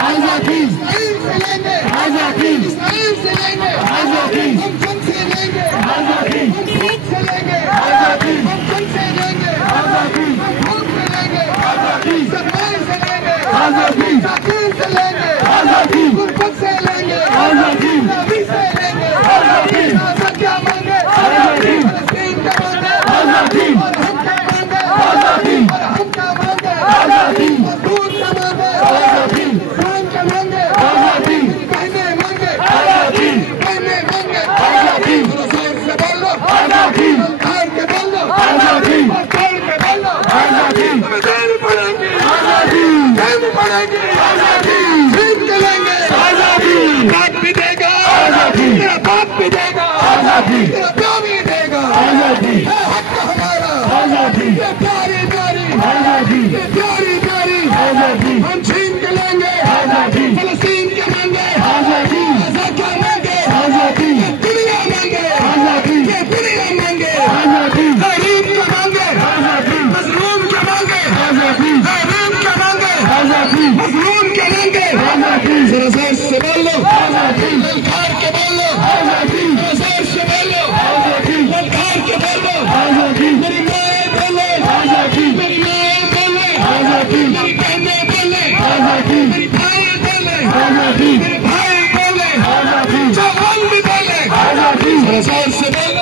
آزادی آزادی آزادی ہم جن سے لیں گے آزادی ہم خود سے لیں گے آزادی ہم جن سے لیں گے آزادی ہم خود سے لیں گے آزادی سرمائے سے لیں گے آزادی تاکیر سے لیں گے آزادی غربت سے لیں گے آزادی نبی سے لیں گے آزادی آزاد کیا مانگے آزادی فلسطین کا مانگے آزادی اور ہم کیا مانگے آزادی اور ہم کیا مانگے آزادی مزدور کا مانگے آزادی کسان کا مانگے آزادی بہنیں مانگے آزادی بہنیں مانگے آزادی رسول سے بولو آزادی ملکار کے بولو آزادی ملکار کے بولو آزادی جیل پڑیں گے آزادی جیل پڑیں گے آزادی جیل چلیں گے آزادی باپ بھی دے گا آزادی میرا باپ بھی دے گا آزادی میرا پیو بھی دے گا آزادی حق ہمارا آزادی یہ پیاری پیاری آزادی یہ پیاری پیاری آزادی ہم چھین کے لیں گے آزادی فلسطین کے مانگے آزادی آزاد کیا مانگے آزادی یہ دنیا مانگے آزادی یہ دنیا مانگے آزادی غریب کا مانگے آزادی مظلوم کا مانگے آزادی غریب کا مانگے آزادی مظلوم کا مانگے آزادی ذرا زور سے بولو آزادی للکار کے بولو آزادی ذرا زور سے بولو آزادی للکار کے بولو آزادی میری مائیں بولے آزادی میری مائیں بولے آزادی میری بہنیں بولے آزادی میری بھائی بولے آزادی میرے بھائی بولے آزادی جوان بھی بولے آزادی ذرا زور سے بولو